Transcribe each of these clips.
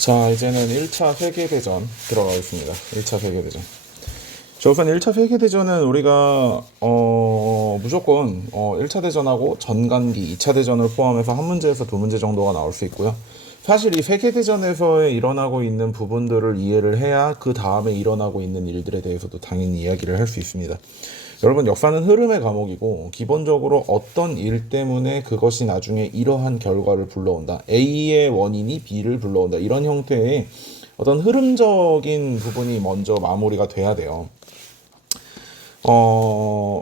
자, 이제는 1차 세계대전 들어가겠습니다. 1차 세계대전. 자, 우선 1차 세계대전은 우리가 무조건 1차 대전하고 전간기, 2차 대전을 포함해서 한 문제에서 두 문제 정도가 나올 수 있고요. 사실 이 세계대전에서 일어나고 있는 부분들을 이해를 해야 그 다음에 일어나고 있는 일들에 대해서도 당연히 이야기를 할 수 있습니다. 여러분, 역사는 흐름의 과목이고 기본적으로 어떤 일 때문에 그것이 나중에 이러한 결과를 불러온다. A의 원인이 B를 불러온다. 이런 형태의 어떤 흐름적인 부분이 먼저 마무리가 돼야 돼요.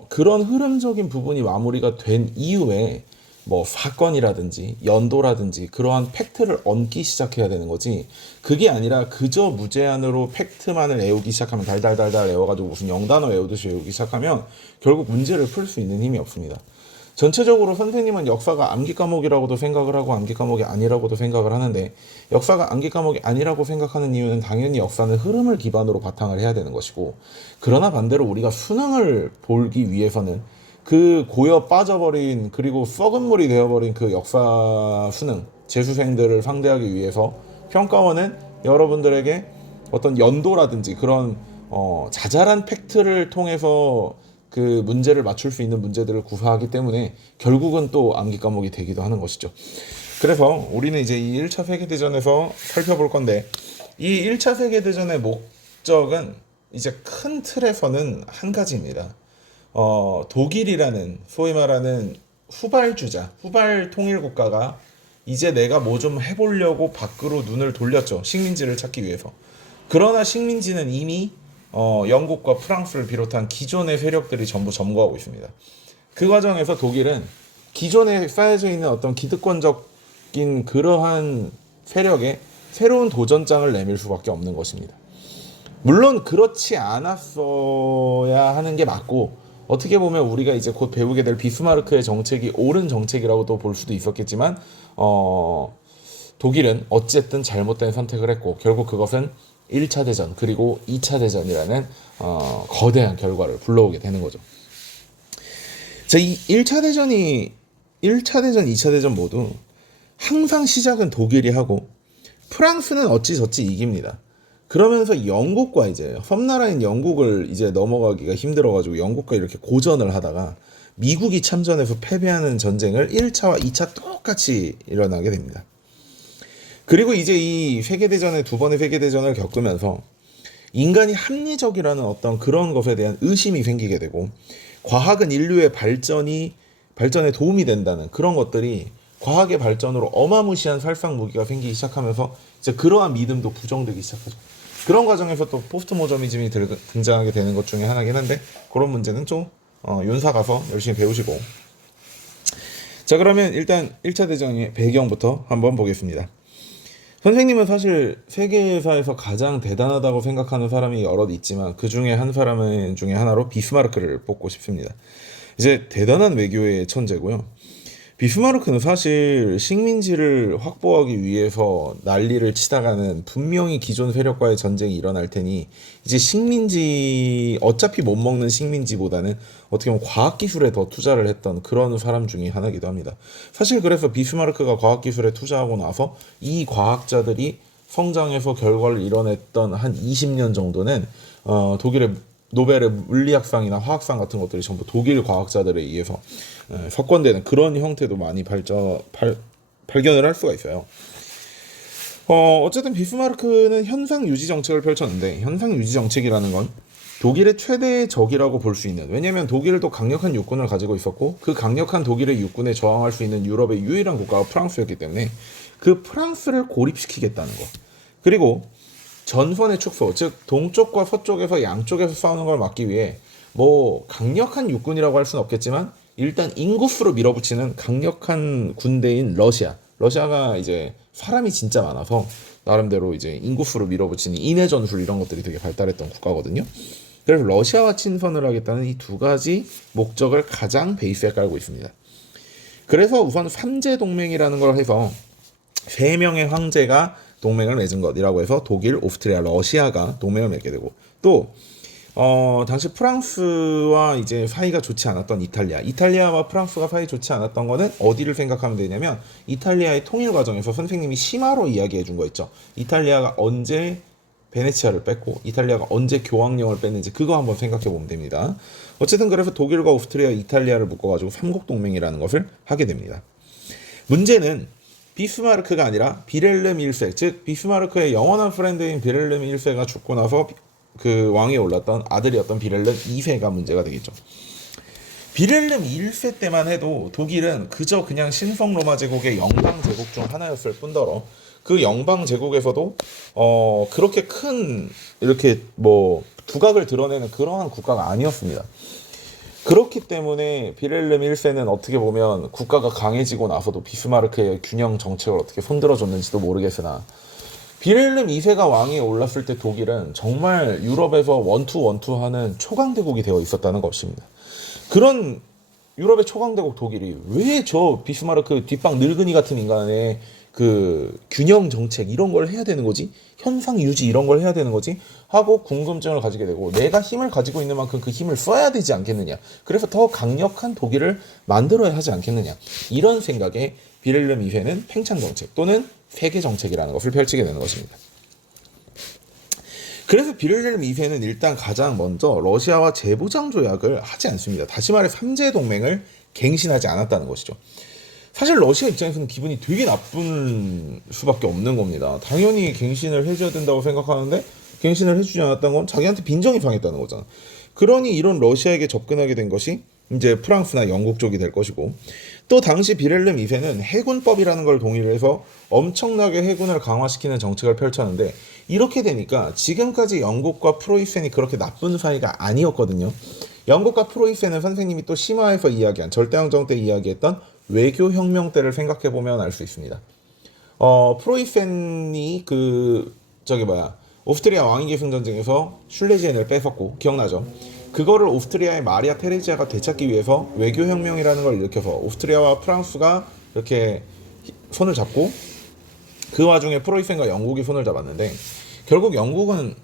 그런 흐름적인 부분이 마무리가 된 이후에 뭐 사건이라든지 연도라든지 그러한 팩트를 얹기 시작해야 되는 거지. 그게 아니라 그저 무제한으로 팩트만을 외우기 시작하면 달달달달 외워가지고 무슨 영단어 외우듯이 외우기 시작하면 결국 문제를 풀 수 있는 힘이 없습니다. 전체적으로 선생님은 역사가 암기 과목이라고도 생각을 하고 암기 과목이 아니라고도 생각을 하는데, 역사가 암기 과목이 아니라고 생각하는 이유는 당연히 역사는 흐름을 기반으로 바탕을 해야 되는 것이고, 그러나 반대로 우리가 수능을 보기 위해서는 그 고여 빠져버린 그리고 썩은 물이 되어버린 그 역사 수능 재수생들을 상대하기 위해서 평가원은 여러분들에게 어떤 연도라든지 그런 자잘한 팩트를 통해서 그 문제를 맞출 수 있는 문제들을 구사하기 때문에 결국은 또 암기 과목이 되기도 하는 것이죠. 그래서 우리는 이제 이 1차 세계대전에서 살펴볼 건데, 이 1차 세계대전의 목적은 이제 큰 틀에서는 한 가지입니다. 독일이라는 소위 말하는 후발주자, 후발 통일 국가가 이제 내가 뭐 좀 해보려고 밖으로 눈을 돌렸죠. 식민지를 찾기 위해서. 그러나 식민지는 이미 영국과 프랑스를 비롯한 기존의 세력들이 전부 점거하고 있습니다. 그 과정에서 독일은 기존에 쌓여져 있는 어떤 기득권적인 그러한 세력에 새로운 도전장을 내밀 수밖에 없는 것입니다. 물론 그렇지 않았어야 하는 게 맞고, 어떻게 보면 우리가 이제 곧 배우게 될 비스마르크의 정책이 옳은 정책이라고도 볼 수도 있었겠지만, 독일은 어쨌든 잘못된 선택을 했고 결국 그것은 1차 대전 그리고 2차 대전이라는 거대한 결과를 불러오게 되는 거죠. 자, 이 1차 대전, 2차 대전 모두 항상 시작은 독일이 하고 프랑스는 어찌저찌 이깁니다. 그러면서 영국과 이제 섬나라인 영국을 이제 넘어가기가 힘들어가지고 영국과 이렇게 고전을 하다가 미국이 참전해서 패배하는 전쟁을 1차와 2차 똑같이 일어나게 됩니다. 그리고 이제 이 세계대전의 두 번의 세계대전을 겪으면서 인간이 합리적이라는 어떤 그런 것에 대한 의심이 생기게 되고, 과학은 인류의 발전에 도움이 된다는 그런 것들이 과학의 발전으로 어마무시한 살상 무기가 생기기 시작하면서 이제 그러한 믿음도 부정되기 시작하죠. 그런 과정에서 또 포스트 모더니즘이 등장하게 되는 것 중에 하나긴 한데, 그런 문제는 좀 윤사 가서 열심히 배우시고. 자, 그러면 일단 1차 대전의 배경부터 한번 보겠습니다. 선생님은 사실 세계사에서 가장 대단하다고 생각하는 사람이 여럿 있지만 그 중에 한 사람 중에 하나로 비스마르크를 뽑고 싶습니다. 이제 대단한 외교의 천재고요. 비스마르크는 사실 식민지를 확보하기 위해서 난리를 치다가는 분명히 기존 세력과의 전쟁이 일어날 테니 이제 식민지, 어차피 못 먹는 식민지보다는 어떻게 보면 과학기술에 더 투자를 했던 그런 사람 중에 하나이기도 합니다. 사실 그래서 비스마르크가 과학기술에 투자하고 나서 이 과학자들이 성장해서 결과를 이뤄냈던 한 20년 정도는 독일의 노벨의 물리학상이나 화학상 같은 것들이 전부 독일 과학자들에 의해서 석권되는 그런 형태도 많이 발견을 할 수가 있어요. 어쨌든 비스마르크는 현상 유지 정책을 펼쳤는데, 현상 유지 정책이라는 건 독일의 최대의 적이라고 볼 수 있는, 왜냐하면 독일도 강력한 육군을 가지고 있었고 그 강력한 독일의 육군에 저항할 수 있는 유럽의 유일한 국가가 프랑스였기 때문에 그 프랑스를 고립시키겠다는 거, 그리고 전선의 축소, 즉 동쪽과 서쪽에서 양쪽에서 싸우는 걸 막기 위해 뭐 강력한 육군이라고 할 수는 없겠지만 일단 인구수로 밀어붙이는 강력한 군대인 러시아가 이제 사람이 진짜 많아서 나름대로 이제 인구수로 밀어붙이는 인해 전술 이런 것들이 되게 발달했던 국가거든요. 그래서 러시아와 친선을 하겠다는 이 두 가지 목적을 가장 베이스에 깔고 있습니다. 그래서 우선 삼재 동맹이라는 걸 해서 세 명의 황제가 동맹을 맺은 것이라고 해서 독일, 오스트리아, 러시아가 동맹을 맺게 되고, 또 당시 프랑스와 이제 사이가 좋지 않았던 이탈리아와 프랑스가 사이 좋지 않았던 거는 어디를 생각하면 되냐면 이탈리아의 통일 과정에서 선생님이 심화로 이야기해 준 거 있죠. 이탈리아가 언제 베네치아를 뺐고 이탈리아가 언제 교황령을 뺐는지 그거 한번 생각해 보면 됩니다. 어쨌든 그래서 독일과 오스트리아, 이탈리아를 묶어가지고 삼국 동맹이라는 것을 하게 됩니다. 문제는 비스마르크가 아니라 비렐름 1세, 즉 비스마르크의 영원한 프렌드인 비렐름 1세가 죽고 나서 그 왕위에 올랐던 아들이었던 비렐름 2세가 문제가 되겠죠. 비렐름 1세 때만 해도 독일은 그저 그냥 신성 로마 제국의 영방 제국 중 하나였을 뿐더러 그 영방 제국에서도 그렇게 큰 이렇게 뭐 두각을 드러내는 그러한 국가가 아니었습니다. 그렇기 때문에 비렐름 1세는 어떻게 보면 국가가 강해지고 나서도 비스마르크의 균형 정책을 어떻게 손들어줬는지도 모르겠으나 비렐름 2세가 왕위에 올랐을 때 독일은 정말 유럽에서 원투하는 초강대국이 되어 있었다는 것입니다. 그런 유럽의 초강대국 독일이 왜 저 비스마르크 뒷방 늙은이 같은 인간의 그 균형 정책 이런 걸 해야 되는 거지? 현상 유지 이런 걸 해야 되는 거지? 하고 궁금증을 가지게 되고 내가 힘을 가지고 있는 만큼 그 힘을 써야 되지 않겠느냐? 그래서 더 강력한 독일을 만들어야 하지 않겠느냐? 이런 생각에 비렐름 2세는 팽창 정책 또는 세계 정책이라는 것을 펼치게 되는 것입니다. 그래서 비렐름 2세는 일단 가장 먼저 러시아와 재무장 조약을 하지 않습니다. 다시 말해 3제 동맹을 갱신하지 않았다는 것이죠. 사실 러시아 입장에서는 기분이 되게 나쁜 수밖에 없는 겁니다. 당연히 갱신을 해줘야 된다고 생각하는데 갱신을 해주지 않았다는 건 자기한테 빈정이 상했다는 거잖아. 그러니 이런 러시아에게 접근하게 된 것이 이제 프랑스나 영국 쪽이 될 것이고 또 당시 비렐름 2세는 해군법이라는 걸 동의를 해서 엄청나게 해군을 강화시키는 정책을 펼쳤는데 이렇게 되니까 지금까지 영국과 프로이센이 그렇게 나쁜 사이가 아니었거든요. 영국과 프로이센은 선생님이 또 심화해서 이야기한 절대항정 때 이야기했던 외교혁명 때를 생각해보면 알 수 있습니다. 프로이센이 오스트리아 왕위계승 전쟁에서 슐레지엔을 뺏었고 기억나죠? 그거를 오스트리아의 마리아 테레지아가 되찾기 위해서 외교혁명이라는 걸 일으켜서 오스트리아와 프랑스가 이렇게 손을 잡고 그 와중에 프로이센과 영국이 손을 잡았는데 결국 영국은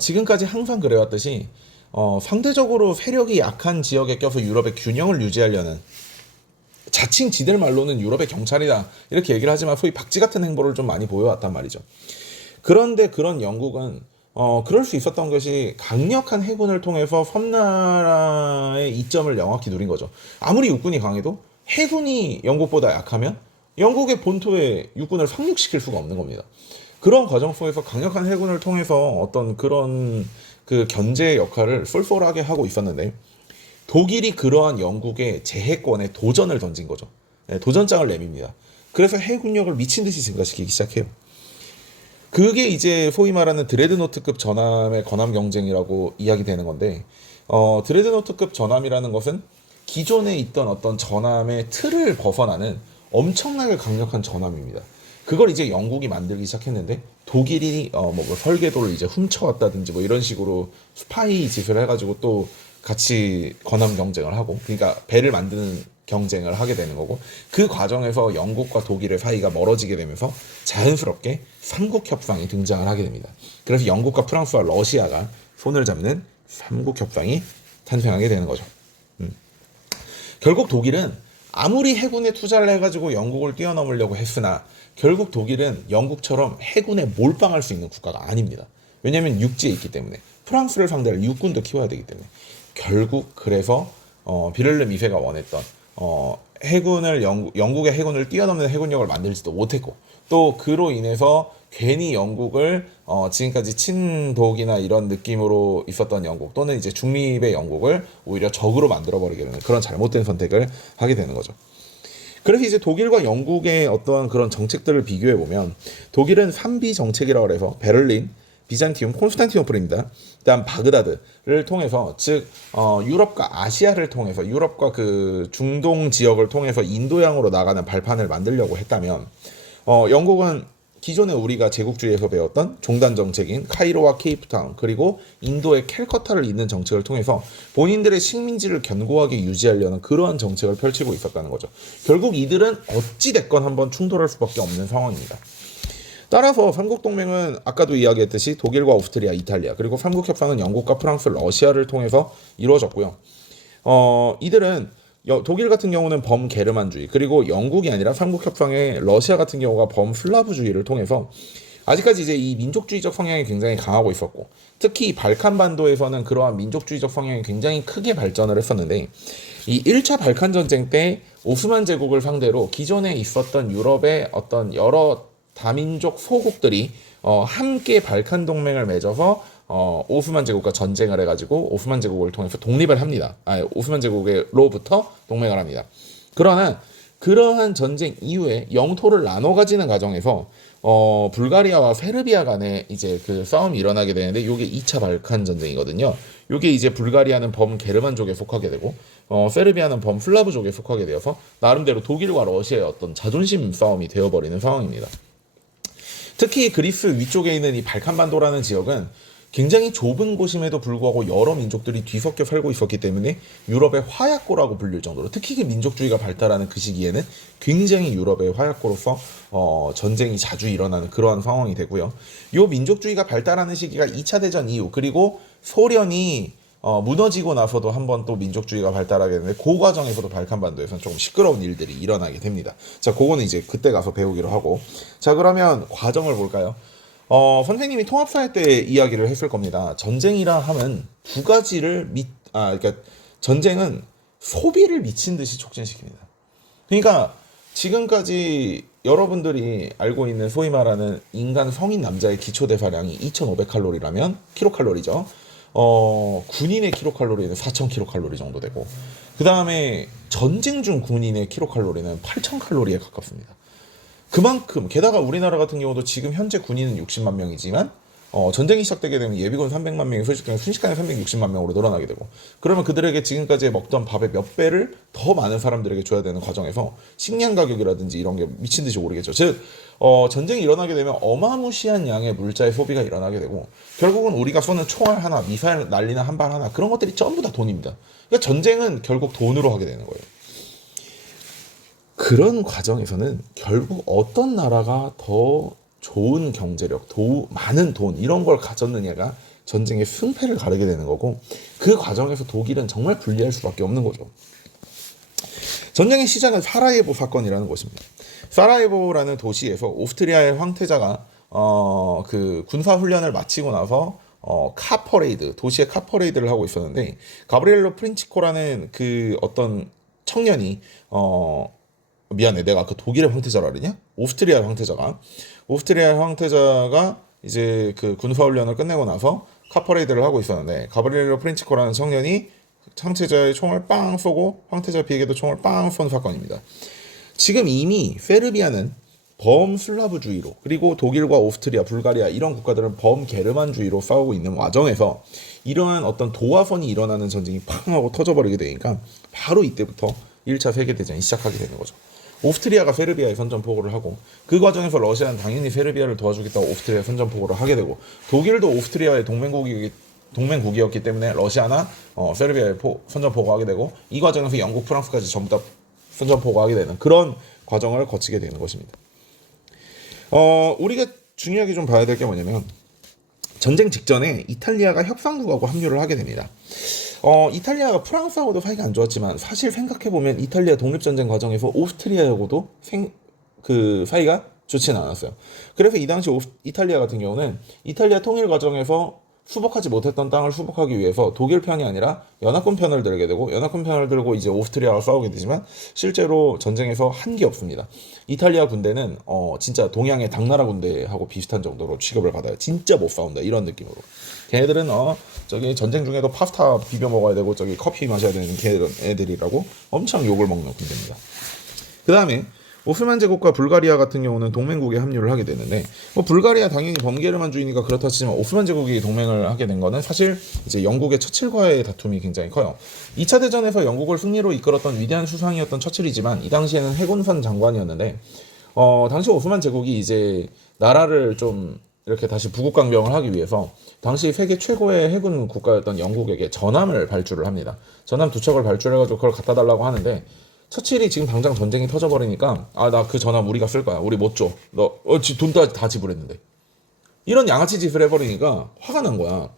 지금까지 항상 그래왔듯이 상대적으로 세력이 약한 지역에 껴서 유럽의 균형을 유지하려는 자칭 지들 말로는 유럽의 경찰이다 이렇게 얘기를 하지만 소위 박쥐 같은 행보를 좀 많이 보여왔단 말이죠. 그런데 그런 영국은 그럴 수 있었던 것이 강력한 해군을 통해서 섬나라의 이점을 명확히 누린 거죠. 아무리 육군이 강해도 해군이 영국보다 약하면 영국의 본토에 육군을 상륙시킬 수가 없는 겁니다. 그런 과정 속에서 강력한 해군을 통해서 어떤 그런 그 견제 역할을 쏠쏠하게 하고 있었는데 독일이 그러한 영국의 제해권에 도전을 던진 거죠. 도전장을 내밉니다. 그래서 해군력을 미친 듯이 증가시키기 시작해요. 그게 이제 소위 말하는 드레드노트급 전함의 건함 경쟁이라고 이야기되는 건데 드레드노트급 전함이라는 것은 기존에 있던 어떤 전함의 틀을 벗어나는 엄청나게 강력한 전함입니다. 그걸 이제 영국이 만들기 시작했는데 독일이 설계도를 이제 훔쳐왔다든지 뭐 이런 식으로 스파이 짓을 해가지고 또 같이 건함 경쟁을 하고 그러니까 배를 만드는 경쟁을 하게 되는 거고 그 과정에서 영국과 독일의 사이가 멀어지게 되면서 자연스럽게 삼국 협상이 등장을 하게 됩니다. 그래서 영국과 프랑스와 러시아가 손을 잡는 삼국 협상이 탄생하게 되는 거죠. 결국 독일은 아무리 해군에 투자를 해가지고 영국을 뛰어넘으려고 했으나 결국 독일은 영국처럼 해군에 몰빵할 수 있는 국가가 아닙니다. 왜냐하면 육지에 있기 때문에 프랑스를 상대로 육군도 키워야 되기 때문에 결국 그래서 비렐름 2세가 원했던 영국의 해군을 뛰어넘는 해군력을 만들지도 못했고 또 그로 인해서 괜히 영국을 지금까지 친독이나 이런 느낌으로 있었던 영국 또는 이제 중립의 영국을 오히려 적으로 만들어버리게 되는 그런 잘못된 선택을 하게 되는 거죠. 그래서 이제 독일과 영국의 어떠한 그런 정책들을 비교해 보면 독일은 3B 정책이라고 해서 베를린, 비잔티움, 콘스탄티노플입니다. 그다음 바그다드를 통해서 즉 유럽과 아시아를 통해서 유럽과 그 중동 지역을 통해서 인도양으로 나가는 발판을 만들려고 했다면 영국은 기존에 우리가 제국주의에서 배웠던 종단 정책인 카이로와 케이프타운 그리고 인도의 캘커타를 잇는 정책을 통해서 본인들의 식민지를 견고하게 유지하려는 그러한 정책을 펼치고 있었다는 거죠. 결국 이들은 어찌 됐건 한번 충돌할 수밖에 없는 상황입니다. 따라서 삼국동맹은 아까도 이야기했듯이 독일과 오스트리아, 이탈리아 그리고 삼국협상은 영국과 프랑스, 러시아를 통해서 이루어졌고요. 이들은 독일 같은 경우는 범게르만주의 그리고 영국이 아니라 삼국협상의 러시아 같은 경우가 범슬라브주의를 통해서 아직까지 이제 이 민족주의적 성향이 굉장히 강하고 있었고 특히 발칸반도에서는 그러한 민족주의적 성향이 굉장히 크게 발전을 했었는데 이 1차 발칸 전쟁 때 오스만 제국을 상대로 기존에 있었던 유럽의 어떤 여러 다민족 소국들이 함께 발칸 동맹을 맺어서 오스만 제국과 전쟁을 해가지고 오스만 제국을 통해서 독립을 합니다. 오스만 제국으로부터 동맹을 합니다. 그러나 그러한 전쟁 이후에 영토를 나눠 가지는 과정에서 불가리아와 세르비아 간에 이제 그 싸움이 일어나게 되는데 이게 2차 발칸 전쟁이거든요. 이게 이제 불가리아는 범게르만족에 속하게 되고 세르비아는 범슬라브족에 속하게 되어서 나름대로 독일과 러시아의 어떤 자존심 싸움이 되어버리는 상황입니다. 특히 그리스 위쪽에 있는 이 발칸반도라는 지역은 굉장히 좁은 곳임에도 불구하고 여러 민족들이 뒤섞여 살고 있었기 때문에 유럽의 화약고라고 불릴 정도로 특히 그 민족주의가 발달하는 그 시기에는 굉장히 유럽의 화약고로서 전쟁이 자주 일어나는 그러한 상황이 되고요. 이 민족주의가 발달하는 시기가 2차 대전 이후 그리고 소련이 무너지고 나서도 한번 또 민족주의가 발달하게 되는데 그 과정에서도 발칸반도에서는 조금 시끄러운 일들이 일어나게 됩니다. 자, 그거는 이제 그때 가서 배우기로 하고 자 그러면 과정을 볼까요? 선생님이 통합사회 때 이야기를 했을 겁니다. 전쟁이라 하면 두 가지를 그러니까 전쟁은 소비를 미친 듯이 촉진시킵니다. 그러니까 지금까지 여러분들이 알고 있는 소위 말하는 인간 성인 남자의 기초 대사량이 2,500칼로리라면 킬로칼로리죠. 군인의 킬로칼로리는 4,000킬로칼로리 정도 되고 그 다음에 전쟁 중 군인의 킬로칼로리는 8,000칼로리에 가깝습니다. 그만큼 게다가 우리나라 같은 경우도 지금 현재 군인은 60만 명이지만 전쟁이 시작되게 되면 예비군 300만 명이 순식간에 360만 명으로 늘어나게 되고 그러면 그들에게 지금까지 먹던 밥의 몇 배를 더 많은 사람들에게 줘야 되는 과정에서 식량 가격이라든지 이런 게 미친 듯이 오르겠죠. 즉 전쟁이 일어나게 되면 어마무시한 양의 물자의 소비가 일어나게 되고 결국은 우리가 쏘는 총알 하나, 미사일 날리는 한 발 하나 그런 것들이 전부 다 돈입니다. 그러니까 전쟁은 결국 돈으로 하게 되는 거예요. 그런 과정에서는 결국 어떤 나라가 더 좋은 경제력, 많은 돈 이런 걸 가졌느냐가 전쟁의 승패를 가르게 되는 거고 그 과정에서 독일은 정말 불리할 수밖에 없는 거죠. 전쟁의 시작은 사라예보 사건이라는 것입니다. 사라예보라는 도시에서 오스트리아의 황태자가 그 군사 훈련을 마치고 나서 카퍼레이드 도시의 카퍼레이드를 하고 있었는데 가브리엘로 프린치코라는 그 어떤 청년이 미안해 내가 그 독일의 황태자라 그러냐? 오스트리아 황태자가 이제 그 군사훈련을 끝내고 나서 카퍼레이드를 하고 있었는데 가브리엘로 프린치코라는 청년이 황태자의 총을 빵 쏘고 황태자 비에게도 총을 빵 쏜 사건입니다. 지금 이미 세르비아는 범슬라브주의로 그리고 독일과 오스트리아, 불가리아 이런 국가들은 범게르만주의로 싸우고 있는 와중에서 이러한 어떤 도화선이 일어나는 전쟁이 팡 하고 터져버리게 되니까 바로 이때부터 1차 세계대전이 시작하게 되는 거죠. 오스트리아가 세르비아에 선전포고를 하고 그 과정에서 러시아는 당연히 세르비아를 도와주겠다고 오스트리아에 선전포고를 하게 되고 독일도 오스트리아의 동맹국이었기 때문에 러시아나 세르비아에 선전포고하게 되고 이 과정에서 영국, 프랑스까지 전부 다 선전포고하게 되는 그런 과정을 거치게 되는 것입니다. 우리가 중요하게 좀 봐야 될 게 뭐냐면 전쟁 직전에 이탈리아가 협상국하고 합류를 하게 됩니다. 이탈리아가 프랑스하고도 사이가 안 좋았지만 사실 생각해보면 이탈리아 독립전쟁 과정에서 오스트리아하고도 그 사이가 좋지는 않았어요. 그래서 이 당시 이탈리아 같은 경우는 이탈리아 통일 과정에서 수복하지 못했던 땅을 수복하기 위해서 독일 편이 아니라 연합군 편을 들게 되고 연합군 편을 들고 이제 오스트리아와 싸우게 되지만 실제로 전쟁에서 한 게 없습니다. 이탈리아 군대는 진짜 동양의 당나라 군대하고 비슷한 정도로 취급을 받아요. 진짜 못 싸운다 이런 느낌으로. 걔네들은 저기 전쟁 중에도 파스타 비벼 먹어야 되고 저기 커피 마셔야 되는 애들이라고 엄청 욕을 먹는 군대입니다. 그 다음에 오스만 제국과 불가리아 같은 경우는 동맹국에 합류를 하게 되는데 불가리아 당연히 범게르만주의니까 그렇다 치지만 오스만 제국이 동맹을 하게 된 거는 사실 이제 영국의 처칠과의 다툼이 굉장히 커요. 2차 대전에서 영국을 승리로 이끌었던 위대한 수상이었던 처칠이지만 이 당시에는 해군선 장관이었는데 당시 오스만 제국이 이제 나라를 좀 이렇게 다시 부국강병을 하기 위해서 당시 세계 최고의 해군 국가였던 영국에게 전함을 발주를 합니다. 전함 두 척을 발주해가지고 그걸 갖다 달라고 하는데 처칠이 지금 당장 전쟁이 터져버리니까 아 나 그 전함 우리가 쓸 거야. 우리 못 줘. 돈 다 지불했는데. 이런 양아치 짓을 해버리니까 화가 난 거야.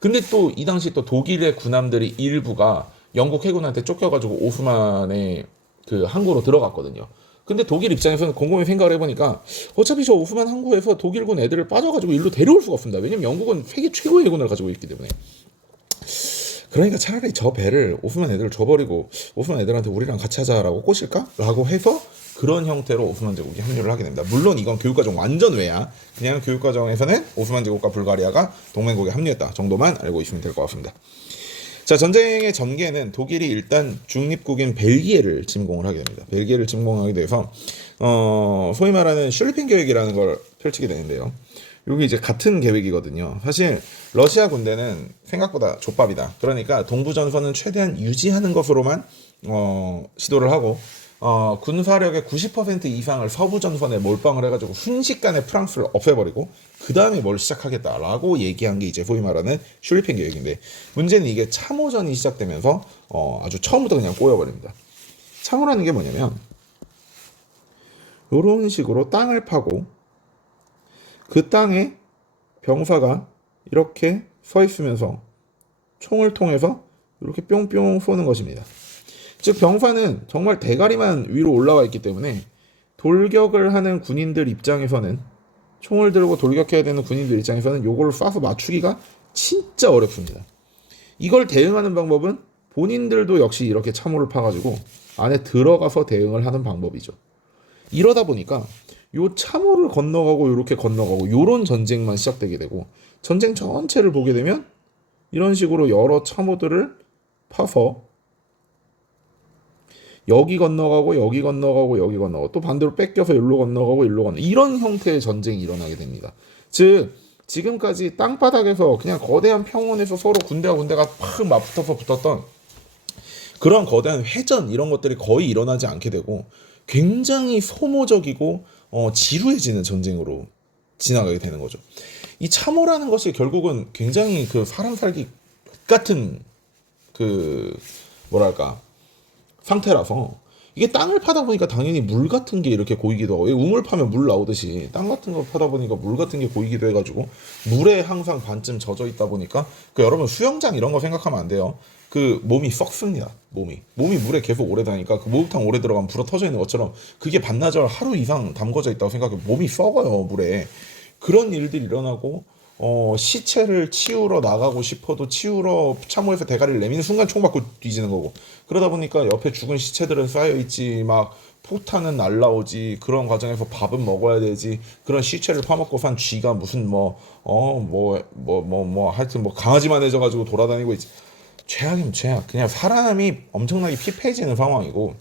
근데 또 이 당시 또 독일의 군함들이 일부가 영국 해군한테 쫓겨가지고 오스만의 그 항구로 들어갔거든요. 근데 독일 입장에서는 곰곰이 생각을 해보니까 어차피 저 오스만 항구에서 독일군 애들을 빠져가지고 일로 데려올 수가 없습니다. 왜냐면 영국은 세계 최고의 해군을 가지고 있기 때문에. 그러니까 차라리 저 배를 오스만 애들을 줘버리고 오스만 애들한테 우리랑 같이 하자라고 꼬실까? 라고 해서 그런 형태로 오스만 제국이 합류를 하게 됩니다. 물론 이건 교육과정 완전 외야. 그냥 교육과정에서는 오스만 제국과 불가리아가 동맹국에 합류했다 정도만 알고 있으면 될 것 같습니다. 자, 전쟁의 전개는 독일이 일단 중립국인 벨기에를 침공을 하게 됩니다. 벨기에를 침공하게 돼서 소위 말하는 슐리핑 계획이라는 걸 펼치게 되는데요. 여기 이제 같은 계획이거든요. 사실 러시아 군대는 생각보다 족밥이다. 그러니까 동부 전선은 최대한 유지하는 것으로만 시도를 하고 군사력의 90% 이상을 서부 전선에 몰빵을 해가지고 순식간에 프랑스를 없애버리고 그 다음에 뭘 시작하겠다라고 얘기한 게 이제 소위 말하는 슐리핑 계획인데, 문제는 이게 참호전이 시작되면서 아주 처음부터 그냥 꼬여버립니다. 참호라는 게 뭐냐면 이런 식으로 땅을 파고 그 땅에 병사가 이렇게 서 있으면서 총을 통해서 이렇게 뿅뿅 쏘는 것입니다. 즉 병사는 정말 대가리만 위로 올라와 있기 때문에 돌격을 하는 군인들 입장에서는, 총을 들고 돌격해야 되는 군인들 입장에서는 요거를 쏴서 맞추기가 진짜 어렵습니다. 이걸 대응하는 방법은 본인들도 역시 이렇게 참호를 파가지고 안에 들어가서 대응을 하는 방법이죠. 이러다 보니까 요 참호를 건너가고 요렇게 건너가고 요런 전쟁만 시작되게 되고, 전쟁 전체를 보게 되면 이런 식으로 여러 참호들을 파서 여기 건너가고 여기 건너가고 여기 건너가고 또 반대로 뺏겨서 일로 건너가고 일로 건너, 이런 형태의 전쟁이 일어나게 됩니다. 즉 지금까지 땅바닥에서 그냥 거대한 평원에서 서로 군대와 군대가 팍 맞붙어서 붙었던 그런 거대한 회전 이런 것들이 거의 일어나지 않게 되고 굉장히 소모적이고 지루해지는 전쟁으로 지나가게 되는 거죠. 이 참호라는 것이 결국은 굉장히 그 사람 살기 같은 그 뭐랄까 상태라서, 이게 땅을 파다 보니까 당연히 물 같은 게 이렇게 고이기도 하고, 우물 파면 물 나오듯이 땅 같은 거 파다 보니까 물 같은 게 고이기도 해가지고 물에 항상 반쯤 젖어 있다 보니까 그 여러분 수영장 이런 거 생각하면 안 돼요. 그 몸이 썩습니다. 몸이 물에 계속 오래 다니까 그 목욕탕 오래 들어가면 불어 터져 있는 것처럼 그게 반나절 하루 이상 담궈져 있다고 생각해 몸이 썩어요 물에. 그런 일들이 일어나고 시체를 치우러 나가고 싶어도 치우러 참호에서 대가리를 내미는 순간 총 맞고 뒤지는 거고, 그러다 보니까 옆에 죽은 시체들은 쌓여있지, 막 포탄은 날라오지, 그런 과정에서 밥은 먹어야 되지, 그런 시체를 파먹고 산 쥐가 무슨 하여튼 강아지만 해져가지고 돌아다니고 있지. 최악이면 최악. 그냥 사람이 엄청나게 피폐해지는 상황이고,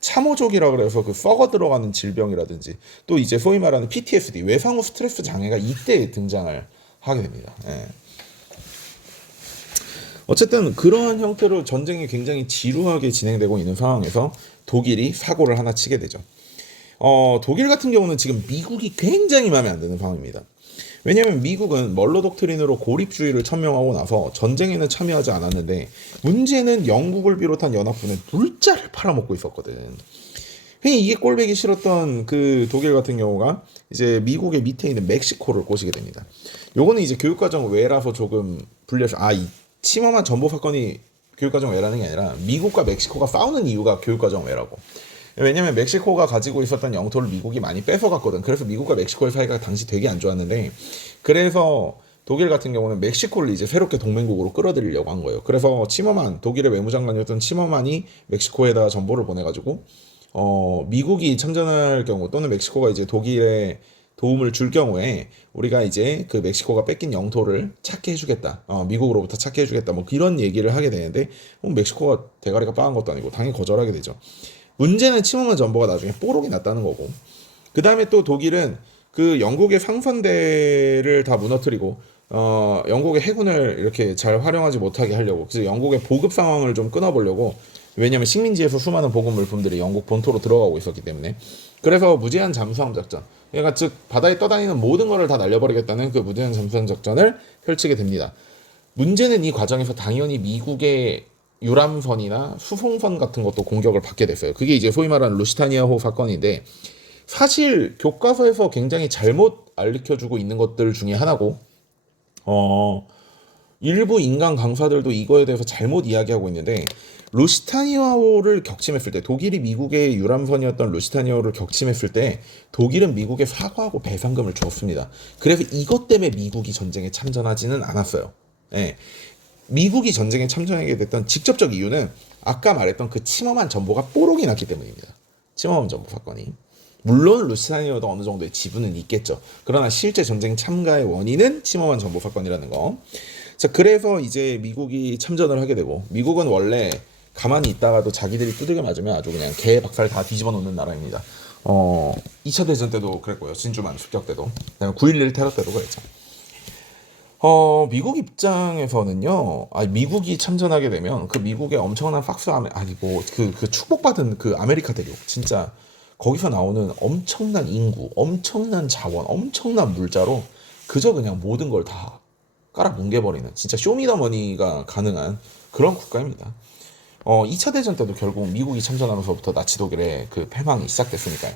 참호족이라 그래서 그 썩어 들어가는 질병이라든지 또 이제 소위 말하는 PTSD 외상 후 스트레스 장애가 이때 등장을 하게 됩니다. 예. 어쨌든 그러한 형태로 전쟁이 굉장히 지루하게 진행되고 있는 상황에서 독일이 사고를 하나 치게 되죠. 독일 같은 경우는 지금 미국이 굉장히 마음에 안 드는 상황입니다. 왜냐하면 미국은 멀로 독트린으로 고립주의를 천명하고 나서 전쟁에는 참여하지 않았는데, 문제는 영국을 비롯한 연합군은 물자를 팔아먹고 있었거든. 이게 꼴보기 싫었던 그 독일 같은 경우가 이제 미국의 밑에 있는 멕시코를 꼬시게 됩니다. 요거는 이제 교육과정 외라서 조금 불려서 이 침엄한 전보 사건이 교육과정 외라는 게 아니라 미국과 멕시코가 싸우는 이유가 교육과정 외라고. 왜냐면 멕시코가 가지고 있었던 영토를 미국이 많이 뺏어갔거든. 그래서 미국과 멕시코의 사이가 당시 되게 안 좋았는데, 그래서 독일 같은 경우는 멕시코를 이제 새롭게 동맹국으로 끌어들이려고 한 거예요. 그래서 치머만, 독일의 외무장관이었던 치머만이 멕시코에다가 정보를 보내가지고 미국이 참전할 경우 또는 멕시코가 이제 독일에 도움을 줄 경우에 우리가 이제 그 멕시코가 뺏긴 영토를 찾게 해주겠다, 미국으로부터 찾게 해주겠다, 뭐 이런 얘기를 하게 되는데, 멕시코가 대가리가 빠한 것도 아니고 당연히 거절하게 되죠. 문제는 침범한 정보가 나중에 뽀록이 났다는 거고, 그 다음에 또 독일은 그 영국의 상선대를 다 무너뜨리고 영국의 해군을 이렇게 잘 활용하지 못하게 하려고, 그래서 영국의 보급 상황을 좀 끊어보려고, 왜냐하면 식민지에서 수많은 보급 물품들이 영국 본토로 들어가고 있었기 때문에, 그래서 무제한 잠수함 작전, 그러니까 즉 바다에 떠다니는 모든 것을 다 날려버리겠다는 그 무제한 잠수함 작전을 펼치게 됩니다. 문제는 이 과정에서 당연히 미국의 유람선이나 수송선 같은 것도 공격을 받게 됐어요. 그게 이제 소위 말하는 루시타니아호 사건인데, 사실 교과서에서 굉장히 잘못 알려주고 있는 것들 중에 하나고, 일부 인간 강사들도 이거에 대해서 잘못 이야기하고 있는데, 루시타니아호를 격침했을 때, 독일이 미국의 유람선이었던 루시타니아호를 격침했을 때 독일은 미국에 사과하고 배상금을 줬습니다. 그래서 이것 때문에 미국이 전쟁에 참전하지는 않았어요. 예. 미국이 전쟁에 참전하게 됐던 직접적 이유는 아까 말했던 그 침엄한 전보가 뽀록이 났기 때문입니다. 침엄한 전보 사건이. 물론 루시타니아호도 어느 정도의 지분은 있겠죠. 그러나 실제 전쟁 참가의 원인은 침엄한 전보 사건이라는 거. 자, 그래서 이제 미국이 참전을 하게 되고, 미국은 원래 가만히 있다가도 자기들이 두들겨 맞으면 아주 그냥 개 박살 다 뒤집어 놓는 나라입니다. 2차 대전 때도 그랬고요. 진주만 습격 때도. 그다음에 9.11 테러 때도 그랬죠. 미국 입장에서는요, 미국이 참전하게 되면 그 미국의 엄청난 그 축복받은 그 아메리카 대륙, 진짜 거기서 나오는 엄청난 인구, 엄청난 자원, 엄청난 물자로 그저 그냥 모든 걸 다 깔아 뭉개버리는 진짜 쇼미더머니가 가능한 그런 국가입니다. 2차 대전 때도 결국 미국이 참전하면서부터 나치 독일의 그 패망이 시작됐으니까요.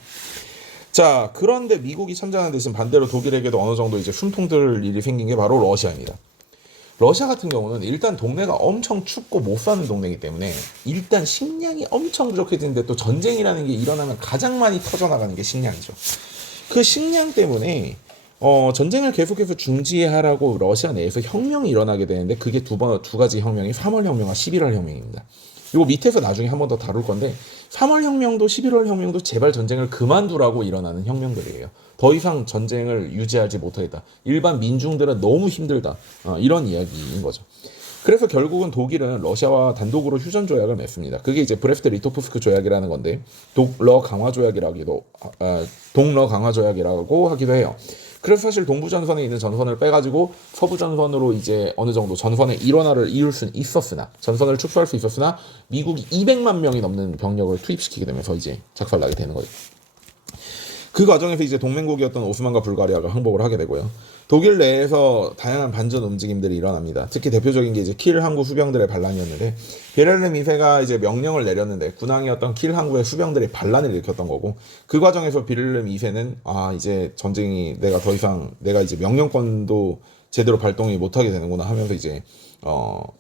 자, 그런데 미국이 참전하는 대신 반대로 독일에게도 어느 정도 이제 숨통들 일이 생긴 게 바로 러시아입니다. 러시아 같은 경우는 일단 동네가 엄청 춥고 못 사는 동네이기 때문에 일단 식량이 엄청 부족해지는데, 또 전쟁이라는 게 일어나면 가장 많이 터져나가는 게 식량이죠. 그 식량 때문에 전쟁을 계속해서 중지하라고 러시아 내에서 혁명이 일어나게 되는데, 그게 두 가지 혁명이 3월 혁명과 11월 혁명입니다. 이거 밑에서 나중에 한 번 더 다룰 건데, 3월 혁명도 11월 혁명도 제발 전쟁을 그만두라고 일어나는 혁명들이에요. 더 이상 전쟁을 유지하지 못하겠다. 일반 민중들은 너무 힘들다. 이런 이야기인 거죠. 그래서 결국은 독일은 러시아와 단독으로 휴전 조약을 맺습니다. 그게 이제 브레스트 리토프스크 조약이라는 건데, 동러 강화 조약이라고 하기도 해요. 그래서 사실 동부전선에 있는 전선을 빼가지고 서부전선으로 이제 어느 정도 전선의 일원화를 이룰 수는 있었으나, 전선을 축소할 수 있었으나, 미국이 200만 명이 넘는 병력을 투입시키게 되면서 이제 작살나게 되는 거죠. 그 과정에서 이제 동맹국이었던 오스만과 불가리아가 항복을 하게 되고요. 독일 내에서 다양한 반전 움직임들이 일어납니다. 특히 대표적인 게 이제 킬 항구 수병들의 반란이었는데, 베를린 2세가 이제 명령을 내렸는데 군항이었던 킬 항구의 수병들이 반란을 일으켰던 거고, 그 과정에서 베를린 2세는 이제 전쟁이 내가 이제 명령권도 제대로 발동이 못하게 되는구나 하면서 이제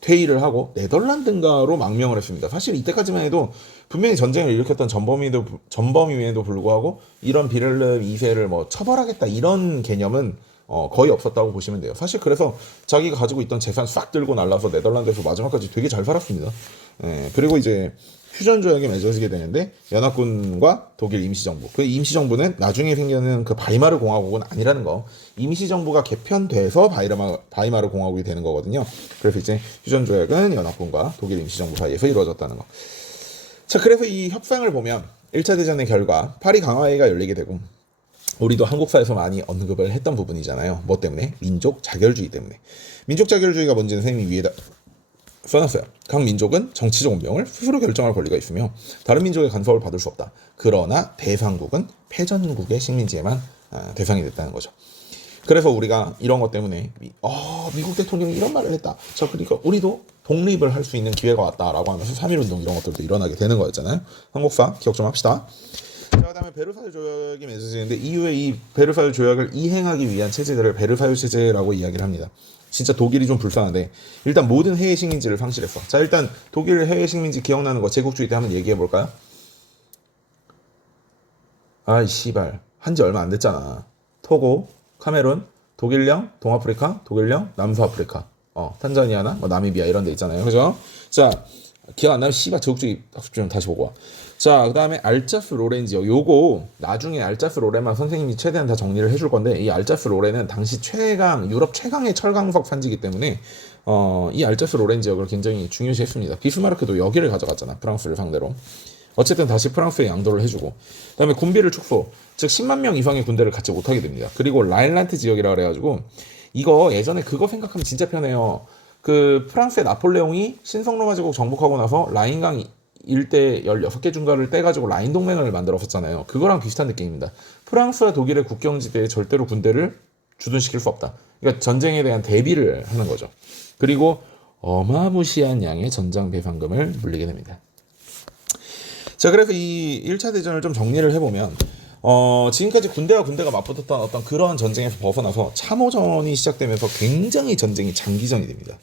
퇴위를 하고 네덜란드인가로 망명을 했습니다. 사실 이때까지만 해도 분명히 전쟁을 일으켰던 전범임에도 불구하고 이런 베를린 2세를 뭐 처벌하겠다 이런 개념은 거의 없었다고 보시면 돼요. 사실 그래서 자기가 가지고 있던 재산 싹 들고 날라서 네덜란드에서 마지막까지 되게 잘 살았습니다. 그리고 이제 휴전 조약이 맺어지게 되는데, 연합군과 독일 임시정부, 그 임시정부는 나중에 생기는 그 바이마르 공화국은 아니라는 거, 임시정부가 개편돼서 바이마르 공화국이 되는 거거든요. 그래서 이제 휴전 조약은 연합군과 독일 임시정부 사이에서 이루어졌다는 거. 자, 그래서 이 협상을 보면 1차 대전의 결과 파리 강화회의가 열리게 되고, 우리도 한국사에서 많이 언급을 했던 부분이잖아요. 뭐 때문에? 민족 자결주의 때문에. 민족 자결주의가 뭔지는 선생님이 위에다 써놨어요. 각 민족은 정치적 운명을 스스로 결정할 권리가 있으며 다른 민족의 간섭을 받을 수 없다. 그러나 대상국은 패전국의 식민지에만 대상이 됐다는 거죠. 그래서 우리가 이런 것 때문에 미국 대통령이 이런 말을 했다. 자, 그러니까 우리도 독립을 할 수 있는 기회가 왔다라고 하면서 3.1운동 이런 것들도 일어나게 되는 거였잖아요. 한국사 기억 좀 합시다. 자, 그다음에 베르사유 조약이 맺어지는데, 이후에 이 베르사유 조약을 이행하기 위한 체제들을 베르사유 체제라고 이야기를 합니다. 진짜 독일이 좀 불쌍한데, 일단 모든 해외 식민지를 상실했어. 자, 일단 독일 해외 식민지 기억나는 거 제국주의 때 한번 얘기해 볼까요? 아이 씨발, 한지 얼마 안 됐잖아. 토고, 카메룬, 독일령, 동아프리카, 독일령, 남서아프리카, 탄자니아나 뭐 나미비아 이런 데 있잖아요. 그죠? 자, 기억 안 나면 씨발 제국주의 학습 좀 다시 보고 와. 자, 그 다음에 알자스 로렌지요. 요거 나중에 알자스 로렌만 선생님이 최대한 다 정리를 해줄 건데, 이 알자스 로렌은 당시 유럽 최강의 철강석 산지이기 때문에 이 알자스 로렌 지역을 굉장히 중요시했습니다. 비스마르크도 여기를 가져갔잖아, 프랑스를 상대로. 어쨌든 다시 프랑스에 양도를 해주고, 그 다음에 군비를 축소, 즉 10만 명 이상의 군대를 갖지 못하게 됩니다. 그리고 라인란트 지역이라 그래가지고, 이거 예전에 그거 생각하면 진짜 편해요. 그 프랑스의 나폴레옹이 신성로마 제국 정복하고 나서 라인강 일대 16개 중가를 떼가지고 라인 동맹을 만들었었잖아요. 그거랑 비슷한 느낌입니다. 프랑스와 독일의 국경지대에 절대로 군대를 주둔시킬 수 없다. 그러니까 전쟁에 대한 대비를 하는 거죠. 그리고 어마무시한 양의 전장 배상금을 물리게 됩니다. 자, 그래서 이 1차 대전을 좀 정리를 해보면 지금까지 군대와 군대가 맞붙었던 어떤 그러한 전쟁에서 벗어나서 참호전이 시작되면서 굉장히 전쟁이 장기전이 됩니다.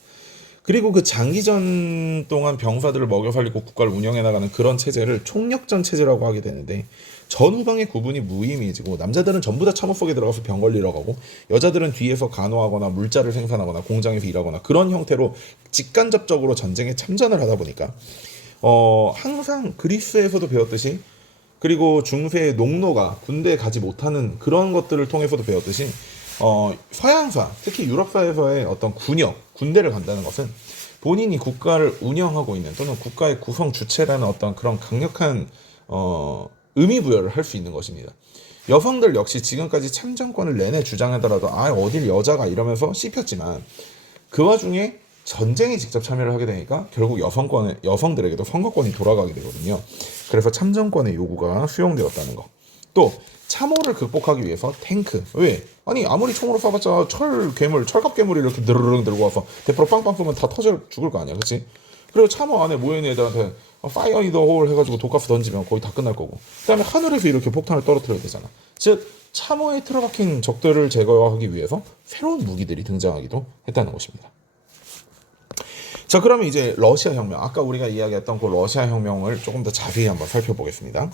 그리고 그 장기전 동안 병사들을 먹여 살리고 국가를 운영해 나가는 그런 체제를 총력전 체제라고 하게 되는데, 전후방의 구분이 무의미해지고 남자들은 전부 다 참호 속에 들어가서 병 걸리러 가고 여자들은 뒤에서 간호하거나 물자를 생산하거나 공장에서 일하거나 그런 형태로 직간접적으로 전쟁에 참전을 하다 보니까 항상 그리스에서도 배웠듯이, 그리고 중세의 농노가 군대에 가지 못하는 그런 것들을 통해서도 배웠듯이 서양사, 특히 유럽사에서의 어떤 군대를 간다는 것은 본인이 국가를 운영하고 있는 또는 국가의 구성 주체라는 어떤 그런 강력한 의미 부여를 할 수 있는 것입니다. 여성들 역시 지금까지 참정권을 내내 주장하더라도 어딜 여자가 이러면서 씹혔지만, 그 와중에 전쟁에 직접 참여를 하게 되니까 결국 여성들에게도 선거권이 돌아가게 되거든요. 그래서 참정권의 요구가 수용되었다는 거. 또 참호를 극복하기 위해서 탱크. 왜? 아니 아무리 총으로 쏴봤자 철갑 괴물이 이렇게 드르릉 들고 와서 대포로 빵빵 쏘면 다 터져 죽을 거 아니야, 그렇지? 그리고 참호 안에 모여있는 애들한테 파이어 인더 홀 해가지고 독가스 던지면 거의 다 끝날 거고, 그 다음에 하늘에서 이렇게 폭탄을 떨어뜨려야 되잖아. 즉 참호에 틀어박힌 적들을 제거하기 위해서 새로운 무기들이 등장하기도 했다는 것입니다. 자, 그러면 이제 러시아 혁명, 아까 우리가 이야기했던 그 러시아 혁명을 조금 더 자세히 한번 살펴보겠습니다.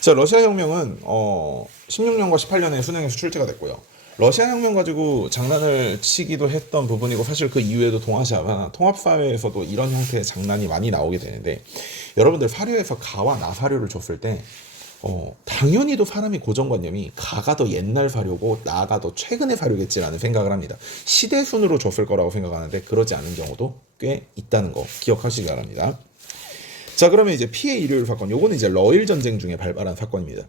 자, 러시아 혁명은 16년과 18년에 순행에서 출제가 됐고요. 러시아 혁명 가지고 장난을 치기도 했던 부분이고, 사실 그 이후에도 동아시아나 통합사회에서도 이런 형태의 장난이 많이 나오게 되는데, 여러분들 사료에서 가와 나 사료를 줬을 때 당연히도 사람이 고정관념이 가가 더 옛날 사료고 나가 더 최근의 사료겠지라는 생각을 합니다. 시대순으로 줬을 거라고 생각하는데 그러지 않은 경우도 꽤 있다는 거 기억하시기 바랍니다. 자, 그러면 이제 피해 일요일 사건, 요거는 이제 러일 전쟁 중에 발발한 사건입니다.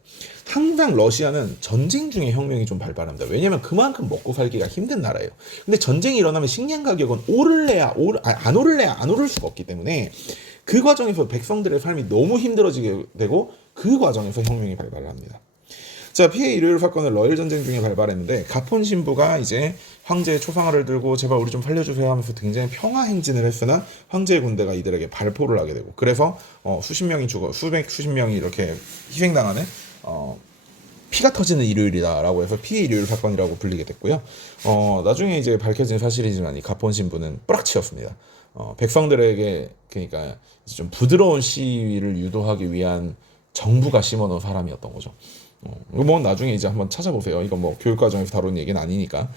항상 러시아는 전쟁 중에 혁명이 좀 발발합니다. 왜냐면 그만큼 먹고 살기가 힘든 나라예요. 근데 전쟁이 일어나면 식량 가격은 안 오를 수가 없기 때문에 그 과정에서 백성들의 삶이 너무 힘들어지게 되고, 그 과정에서 혁명이 발발을 합니다. 자, 피해 일요일 사건은 러일 전쟁 중에 발발했는데, 가폰 신부가 이제 황제의 초상화를 들고 제발 우리 좀 살려주세요 하면서 굉장히 평화 행진을 했으나 황제의 군대가 이들에게 발포를 하게 되고, 그래서 수십 명이 죽어 수십 명이 이렇게 희생당하는 피가 터지는 일요일이다라고 해서 피해 일요일 사건이라고 불리게 됐고요. 나중에 이제 밝혀진 사실이지만 이 가폰 신부는 뿌락치였습니다. 백성들에게, 그러니까 좀 부드러운 시위를 유도하기 위한 정부가 심어놓은 사람이었던 거죠. 뭐 나중에 이제 한번 찾아보세요. 이건 뭐 교육과정에서 다룬 얘기는 아니니까.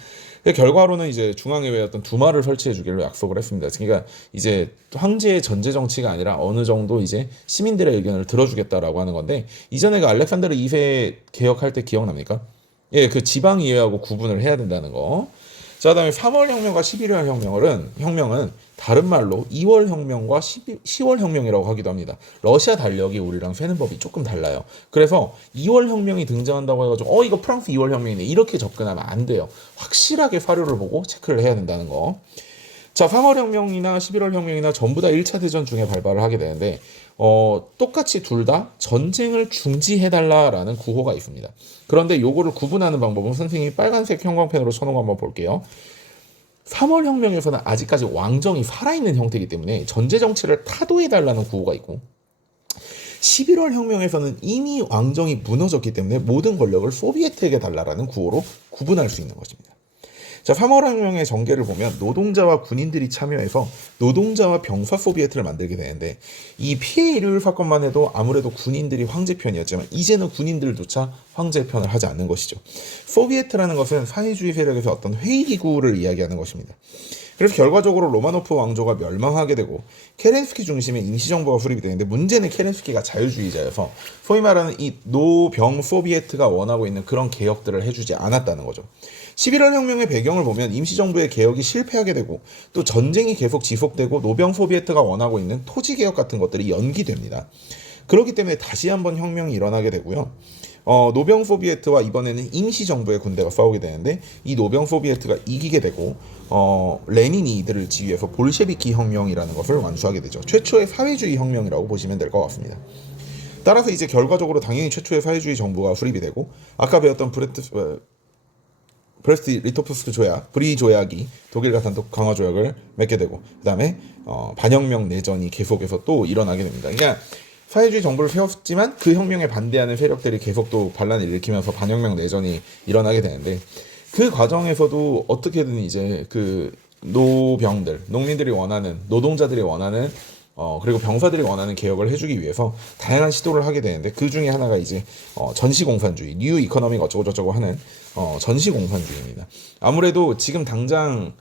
결과로는 이제 중앙에 어떤 두마를 설치해 주기로 약속을 했습니다. 그러니까 이제 황제의 전제 정치가 아니라 어느 정도 이제 시민들의 의견을 들어주겠다라고 하는 건데, 이전에 그 알렉산드르 2세 개혁할 때 기억납니까? 예, 그 지방 이해하고 구분을 해야 된다는 거. 자, 그다음에 3월 혁명과 11월 혁명은 다른 말로 2월 혁명과 10월 혁명이라고 하기도 합니다. 러시아 달력이 우리랑 세는 법이 조금 달라요. 그래서 2월 혁명이 등장한다고 해가지고 이거 프랑스 2월 혁명이네 이렇게 접근하면 안 돼요. 확실하게 사료를 보고 체크를 해야 된다는 거. 자, 3월 혁명이나 11월 혁명이나 전부 다 1차 대전 중에 발발을 하게 되는데, 똑같이 둘 다 전쟁을 중지해달라라는 구호가 있습니다. 그런데 요거를 구분하는 방법은 선생님이 빨간색 형광펜으로 쳐놓은 거 한번 볼게요. 3월 혁명에서는 아직까지 왕정이 살아있는 형태이기 때문에 전제 정치를 타도해달라는 구호가 있고, 11월 혁명에서는 이미 왕정이 무너졌기 때문에 모든 권력을 소비에트에게 달라라는 구호로 구분할 수 있는 것입니다. 자, 3월 혁명의 전개를 보면 노동자와 군인들이 참여해서 노동자와 병사 소비에트를 만들게 되는데, 이 피해 일요일 사건만 해도 아무래도 군인들이 황제 편이었지만 이제는 군인들조차 황제 편을 하지 않는 것이죠. 소비에트라는 것은 사회주의 세력에서 어떤 회의기구를 이야기하는 것입니다. 그래서 결과적으로 로마노프 왕조가 멸망하게 되고 케렌스키 중심의 임시정부가 수립이 되는데, 문제는 케렌스키가 자유주의자여서 소위 말하는 이 노병 소비에트가 원하고 있는 그런 개혁들을 해주지 않았다는 거죠. 11월 혁명의 배경을 보면 임시정부의 개혁이 실패하게 되고 또 전쟁이 계속 지속되고 노병 소비에트가 원하고 있는 토지개혁 같은 것들이 연기됩니다. 그렇기 때문에 다시 한번 혁명이 일어나게 되고요. 노병 소비에트와 이번에는 임시정부의 군대가 싸우게 되는데, 이 노병 소비에트가 이기게 되고 레닌이 이들을 지휘해서 볼셰비키 혁명이라는 것을 완수하게 되죠. 최초의 사회주의 혁명이라고 보시면 될 것 같습니다. 따라서 이제 결과적으로 당연히 최초의 사회주의 정부가 수립이 되고, 아까 배웠던 브레스트 리토프스크 조약, 브리 조약이 독일과 단독 강화 조약을 맺게 되고, 그다음에 반혁명 내전이 계속해서 또 일어나게 됩니다. 그러니까 사회주의 정부를 세웠지만 그 혁명에 반대하는 세력들이 계속 또 반란을 일으키면서 반혁명 내전이 일어나게 되는데, 그 과정에서도 어떻게든 이제 그 노병들, 농민들이 원하는, 노동자들이 원하는, 그리고 병사들이 원하는 개혁을 해주기 위해서 다양한 시도를 하게 되는데, 그 중에 하나가 이제 전시공산주의, 뉴 이코노믹 어쩌고저쩌고 하는 전시공산주의입니다. 아무래도 지금 당장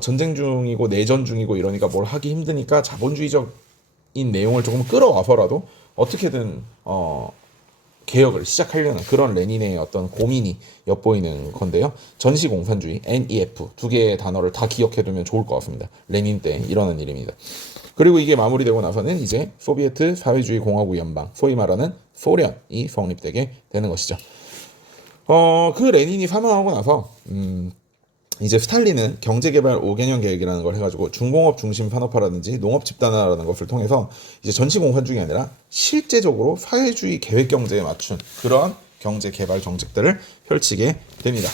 전쟁 중이고 내전 중이고 이러니까 뭘 하기 힘드니까 자본주의적인 내용을 조금 끌어와서라도 어떻게든 개혁을 시작하려는 그런 레닌의 어떤 고민이 엿보이는 건데요. 전시공산주의, NEF 두 개의 단어를 다 기억해두면 좋을 것 같습니다. 레닌 때 일어난 일입니다. 그리고 이게 마무리되고 나서는 이제 소비에트 사회주의 공화국 연방, 소위 말하는 소련이 성립되게 되는 것이죠. 그 레닌이 사망하고 나서 이제 스탈린은 경제개발 5개년 계획이라는 걸 해가지고 중공업 중심 산업화라든지 농업 집단화라는 것을 통해서 이제 전시공산주의가 아니라 실제적으로 사회주의 계획 경제에 맞춘 그러한 경제 개발 정책들을 펼치게 됩니다.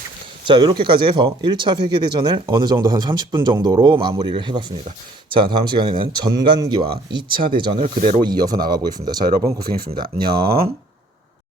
자, 이렇게까지 해서 1차 세계대전을 어느 정도 한 30분 정도로 마무리를 해봤습니다. 자, 다음 시간에는 전간기와 2차 대전을 그대로 이어서 나가보겠습니다. 자, 여러분 고생했습니다. 안녕.